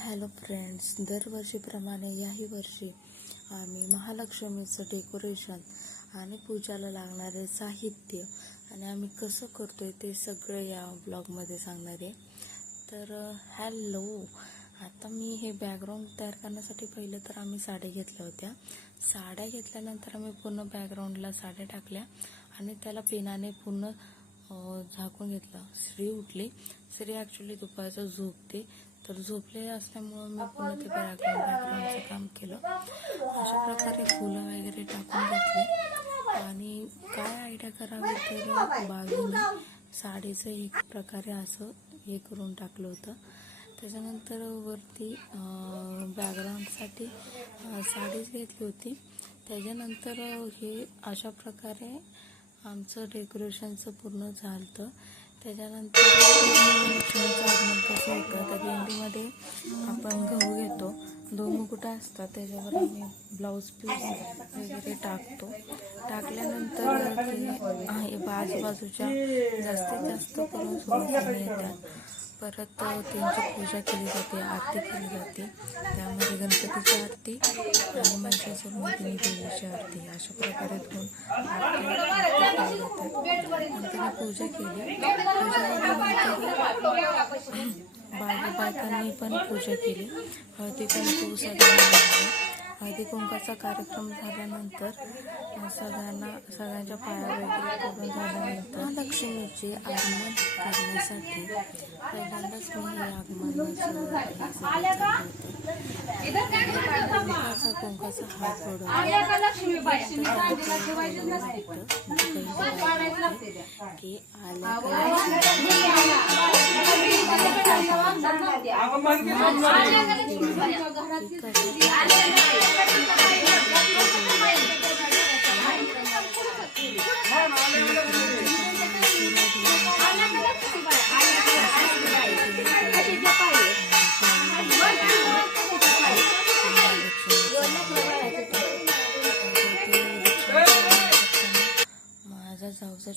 Hello friends दरवर्षीप्रमाणे याही वर्षी आम्ही महालक्ष्मीचं डेकोरेशन आणि पूजाला लागणारे साहित्य आणि आम्ही कसं करतो आहे ते सगळं या ब्लॉगमध्ये सांगणार आहे. तर हॅलो आता मी हे बॅकग्राऊंड तयार करण्यासाठी पहिलं तर आम्ही साड्या घेतल्या होत्या. साड्या घेतल्यानंतर आम्ही पूर्ण बॅकग्राऊंडला साड्या टाकल्या आणि त्याला पेनाने पूर्ण झाकून घेतलं. श्री उठली. श्री ॲक्च्युली दुपारचं झोपते. तर झोपले असल्यामुळं मी पूर्ण ते बॅकग्राऊंड बॅकग्राऊंडचं काम केलं. अशा प्रकारे फुलं वगैरे टाकून घेतली. आणि काय आयडिया करावी तर बाजूने साडीचं एक प्रकारे असं हे करून टाकलं होतं. त्याच्यानंतर वरती बॅकग्राऊंडसाठी साडीच घेतली होती. त्याच्यानंतर हे अशा प्रकारे आमचं डेकोरेशनचं पूर्ण झालं त्याच्यानंतर लक्ष्मीचं आगमन होतं भेंडीमध्ये आपण गहू घेतो. दोन मुकुटा असतात त्याच्यावर आम्ही ब्लाऊज पीस वगैरे टाकतो. टाकल्यानंतर ते आजूबाजूच्या जास्तीत जास्त करून सुवासिनी येतात. परत त्यांची पूजा केली जाते आरती केली जाते. त्यामध्ये गणपतीची आरती आणि महिषासुरमर्दिनी देवीची आरती अशा प्रकारे दोन आरती नंतर पूजा केली. पूजा बाय बायकांनी पण पूजा केली. हळदी कुंकू सगळ्यांना हळदी कुंकाचा कार्यक्रम झाल्यानंतर सगळ्यांना सगळ्यांच्या पाया वगैरे करून झाल्यानंतर लक्ष्मीचे आगमन करण्यासाठी पहिल्यांदाच मी हे आगमनाचं कुंकाचा हात पडून की आल्या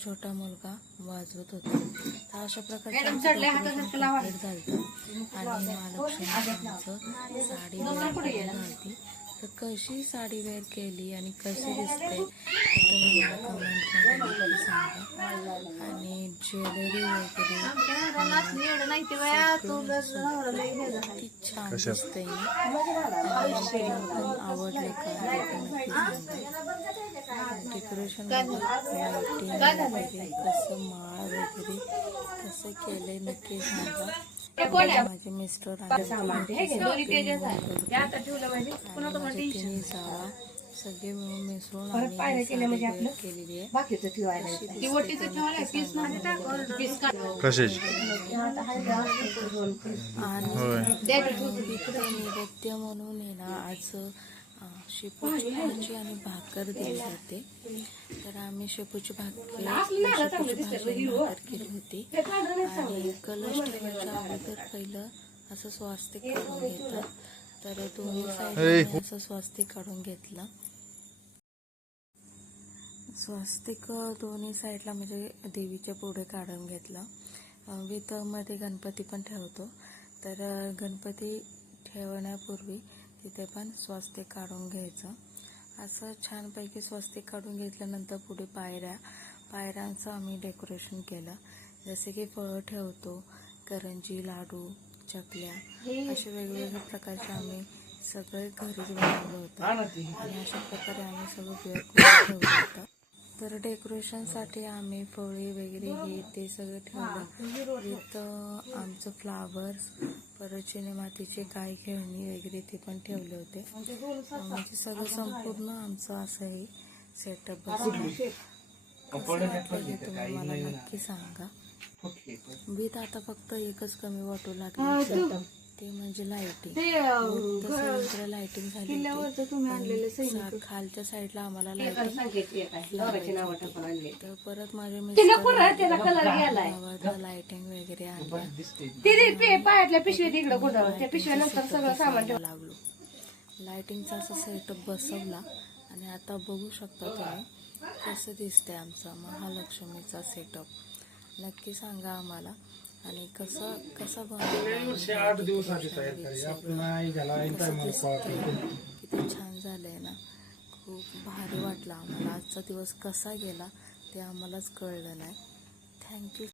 छोटा मुलगा वाजवत होता. तर अशा प्रकारचे आणि महालक्ष्मीचं साडी होती तर कशी साडी वेअर केली आणि कशी दिसते तुम्ही मला कमेंटमध्ये नक्की सांगा. आणि ज्वेलरी वगैरे किती छान दिसते पण आवडले का डेकोरेशन वगैरे कसं माळ वगैरे कसं केलंय नक्की सांगा. माझे मिस्टर सगळे मिळून मिसळून ही वेअर केलेली आहे. बाकीचं ठेवायला. कशाची? आणि नैवेद्य म्हणून आहे ना आज शेपूची भाजी आणि भाकर दिली जाते. तर आम्ही शेपूची भाकर शेपूची भाजी भाकर केली होती. आणि कलश ठेवायच्या अगोदर पहिलं असं स्वास्तिक काढून घेतात तर दोन्ही साईड असं स्वास्तिक काढून घेतलं. स्वस्तिक दोन्ही साईडला म्हणजे देवीच्या पुढे काढून घेतलं. विथमध्ये गणपती पण ठेवतो. तर गणपती ठेवण्यापूर्वी तिथे पण स्वस्तिक काढून घ्यायचं. असं छानपैकी स्वस्तिक काढून घेतल्यानंतर पुढे पायऱ्या पायऱ्यांचं आम्ही डेकोरेशन केलं. जसे की फळं ठेवतो करंजी लाडू चकल्या असे वेगवेगळ्या प्रकारचे आम्ही सगळे घरीच बनवलं होतं. आणि अशा प्रकारे आम्ही सगळं करून ठेवलं होतं. तर डेकोरेशनसाठी आम्ही फळे वगैरे हे ते सगळं ठेवलं. विथ आमचं फ्लावर्स परत चिनेमातीचे काय खेळणी वगैरे ते पण ठेवले होते. म्हणजे सगळं संपूर्ण आमचं असं हे सेटअप तुम्ही मला नक्की सांगा. विथ आता फक्त एकच कमी वाटू लागली ते म्हणजे लाइटिंग सगळीकडे लाइटिंग झाली. पण सा- खालच्या साईडला आम्हाला लाइटिंग तर परत माझे मिस्टर लाइटिंग वगैरे आणल्या पायातल्या इकडं कुठं? त्या पिशव्यानंतर सगळं सामान लागलो. लाइटिंगचा असा सेटअप बसवला आणि आता बघू शकता तुम्ही कसं दिसतंय आमचा महालक्ष्मीचा सेटअप नक्की सांगा आम्हाला. आणि कसं कसं आठ दिवस आधी तयार करायची झाला किती छान झालंय ना. खूप भारी वाटलं आम्हाला. आजचा दिवस कसा गेला ते आम्हालाच कळलं नाही. थँक्यू